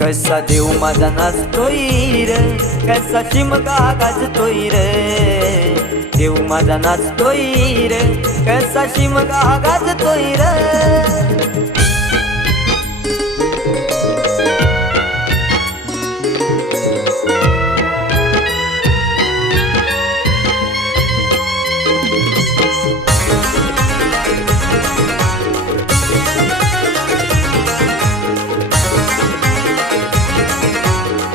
कसा देव माझा नाचतोय र? कसा शिमगा गाजतोय र? देव माझा नाचतोय र कसा शिमगा गाजतोय र?